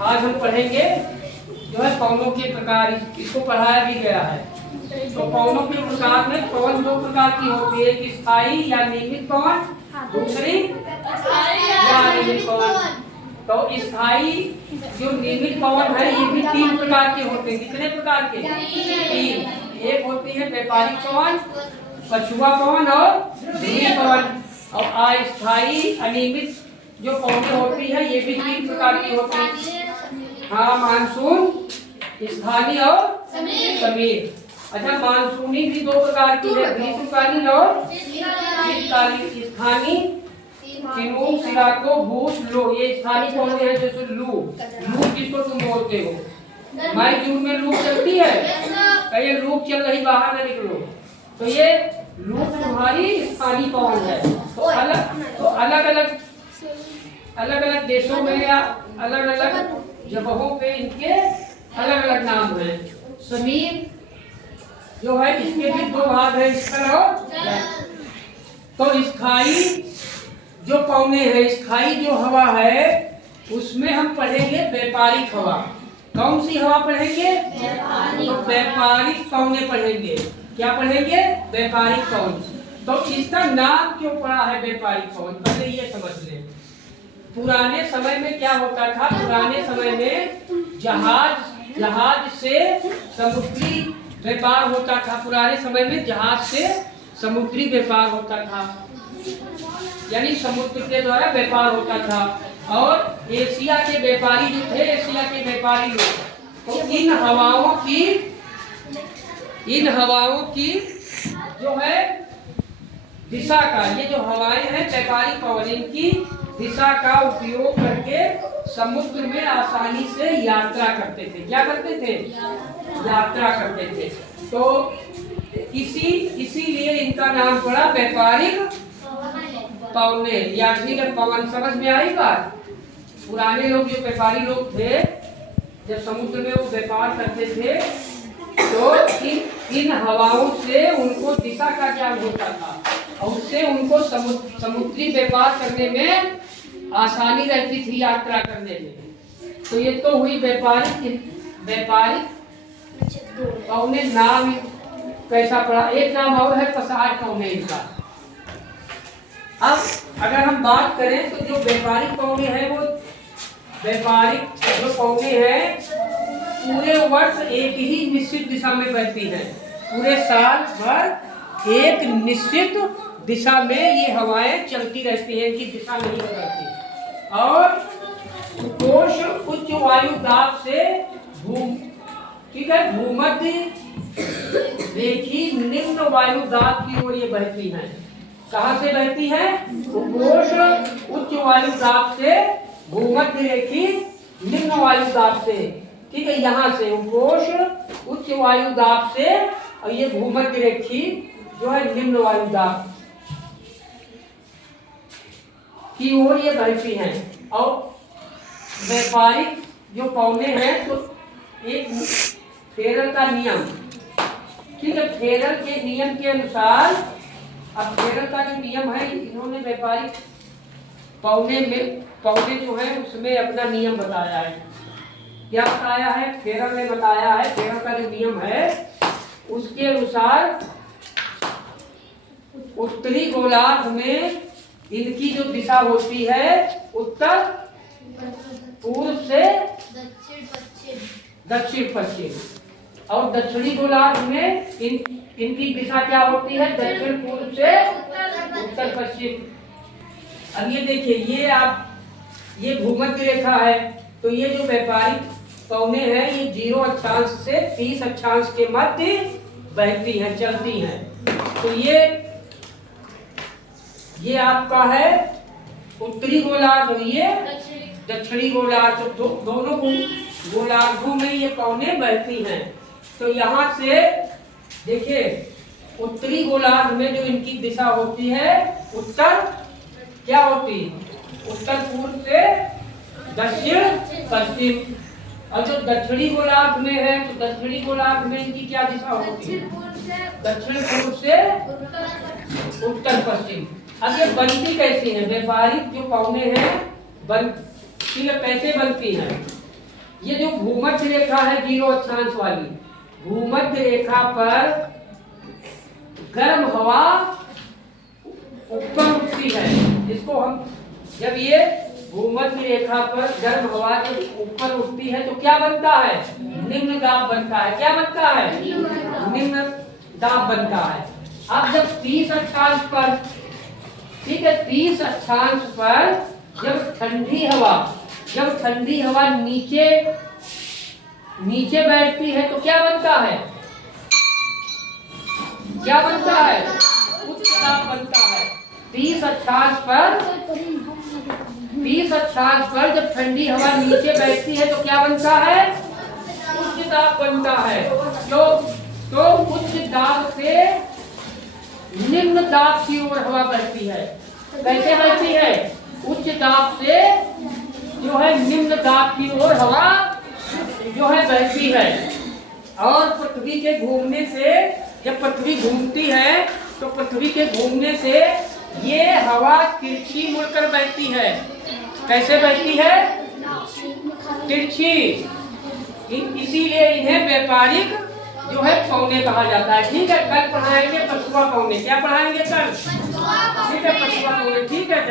आज हम पढ़ेंगे जो है पवनों के प्रकार। इसको पढ़ाया भी गया है। तो पवनों के प्रकार में पवन दो प्रकार की होती है, एक स्थायी या नियमित पवन, दूसरी या नियमित पवन। तो स्थायी जो नियमित पवन है ये भी तीन प्रकार के होते हैं। कितने प्रकार के? तीन। एक होती है व्यापारिक पवन, पछुआ पवन और ध्रुवीय पवन। और अस्थायी अनियमित जो पवनें होती है ये भी तीन प्रकार की होती है। हाँ, मानसून, स्थानीय और समीर। अच्छा, मानसूनी भी दो प्रकार की है, ग्रीष्मकालीन और शीतकालीन। स्थानीय चिनूक, सिराको, भूस, लो, ये स्थानीय पवनें हैं। जैसे लू जिसको तुम बोलते हो, मई जून में लू चलती है, कहीं लू चल रही बाहर न निकलो, तो ये लू तुम्हारी स्थानीय पवन है। तो अलग अलग देशों में या अलग अलग जगहों पे इनके अलग अलग नाम हैं। समीर जो है इसके भी दो भाग है, स्थल और जल। तो स्थायी जो पवने हैं, स्थायी जो हवा है उसमें हम पढ़ेंगे व्यापारिक हवा। कौन सी हवा पढ़ेंगे? तो व्यापारिक पवने पढ़ेंगे। क्या पढ़ेंगे? व्यापारिक पवन। तो इसका नाम क्यों पड़ा है व्यापारिक पवन, पहले ये समझ लें। पुराने समय में क्या होता था? पुराने समय में जहाज से समुद्री व्यापार होता था। पुराने समय में जहाज से समुद्री व्यापार होता था, यानी समुद्र के द्वारा व्यापार होता था। और एशिया के व्यापारी जो थे, एशिया के व्यापारी लोग, तो इन हवाओं की जो है दिशा का, ये जो हवाएं हैं व्यापारिक पवन, इनकी दिशा का उपयोग करके समुद्र में आसानी से यात्रा करते थे। क्या करते थे? यात्रा करते थे। तो इसीलिए इनका नाम पड़ा व्यापारिक पवने या फिर पवन। समझ में आई बात? पुराने लोग जो व्यापारी लोग थे, जब समुद्र में वो व्यापार करते थे तो इन हवाओं से उनको दिशा का ज्ञान होता था और उससे उनको समुद्री व्यापार करने में आसानी रहती थी, यात्रा करने में। तो ये तो हुई व्यापारिक पवने। नाम कैसा पड़ा? एक नाम और है पसार पवने इनका। अब अगर हम बात करें तो जो व्यापारिक पवने हैं, वो व्यापारिक जो पवने हैं पूरे वर्ष एक ही निश्चित दिशा में बहती है। पूरे साल भर एक निश्चित दिशा में ये हवाएं चलती रहती हैं, इनकी दिशा नहीं बदलती। और कोश उच्च वायु दाब से भूमध्य रेखी निम्न वायु दाब की ओर ये बहती हैं। कहाँ से बहती है? कोश उच्च वायु दाब से भूमध्य रेखी निम्न वायु दाब से। ठीक है, यहाँ से कोश उच्च वायु दाब से और ये भूमध्य रेखी जो है निम्न वायु दाब की ओर ये बहती हैं। और व्यापारिक जो पवने हैं तो एक फेरल का नियम, ठीक है, फेरल के नियम के अनुसार, अब फेरल का जो नियम है इन्होंने व्यापारिक पवने जो है उसमें अपना नियम बताया है। क्या बताया है? फेरल ने बताया है, फेरल का जो नियम है उसके अनुसार उत्तरी गोलार्ध में इनकी जो दिशा होती है उत्तर पूर्व से दक्षिण पश्चिम, और दक्षिणी गोलार्ध में इनकी दिशा क्या होती है? दक्षिण पूर्व से उत्तर पश्चिम। अब ये देखिए, ये भूमध्य रेखा है, तो ये जो व्यापारिक पवने हैं ये 0 अक्षांश से 30 अक्षांश के मध्य बहती हैं, चलती हैं। तो ये आपका है उत्तरी गोलार्ध और ये दक्षिणी गोलार्ध। तो दोनों गोलार्धों में ये पवने बहती हैं। तो यहाँ से देखिए, उत्तरी गोलार्ध में जो इनकी दिशा होती है उत्तर, क्या होती? उत्तर पूर्व से दक्षिण पश्चिम। और जो दक्षिणी गोलार्ध में है तो दक्षिणी गोलार्ध में इनकी क्या दिशा होती है? दक्षिण पूर्व से उत्तर पश्चिम। अब ये बनती कैसी है? व्यापारिक जो पवने हैं कैसे बनती हैं? ये जो भूमध्य रेखा है 0 अक्षांश वाली, भूमध्य रेखा पर गर्म हवा ऊपर उठती है। इसको हम जब ये भूमध्य रेखा पर गर्म हवा जब ऊपर उठती है तो क्या बनता है? निम्न दाब बनता है। क्या बनता है? निम्न दाब बनता है। अब जब 30 अक्षांश पर, ठीक है, 30 अक्षांश पर जब ठंडी हवा नीचे बैठती है तो क्या बनता है? क्या बनता है? उच्च दाब बनता है। 30 अक्षांश पर जब ठंडी हवा नीचे बैठती है तो क्या बनता है? उच्च दाब बनता है। तो उच्च दाब से निम्न दाब की ओर हवा बहती है। कैसे बहती है? उच्च दाब से जो है निम्न दाब की ओर हवा जो है बहती है। और पृथ्वी के घूमने से, जब पृथ्वी घूमती है तो पृथ्वी के घूमने से ये हवा तिरछी मुड़कर बहती है। कैसे बहती है? तिरछी। इसीलिए इन्हें व्यापारिक जो है पौने कहा जाता है। ठीक है, कल पढ़ाएंगे पछुआ पौने। क्या पढ़ाएंगे कल? ठीक है, पछुआ पौने। ठीक है।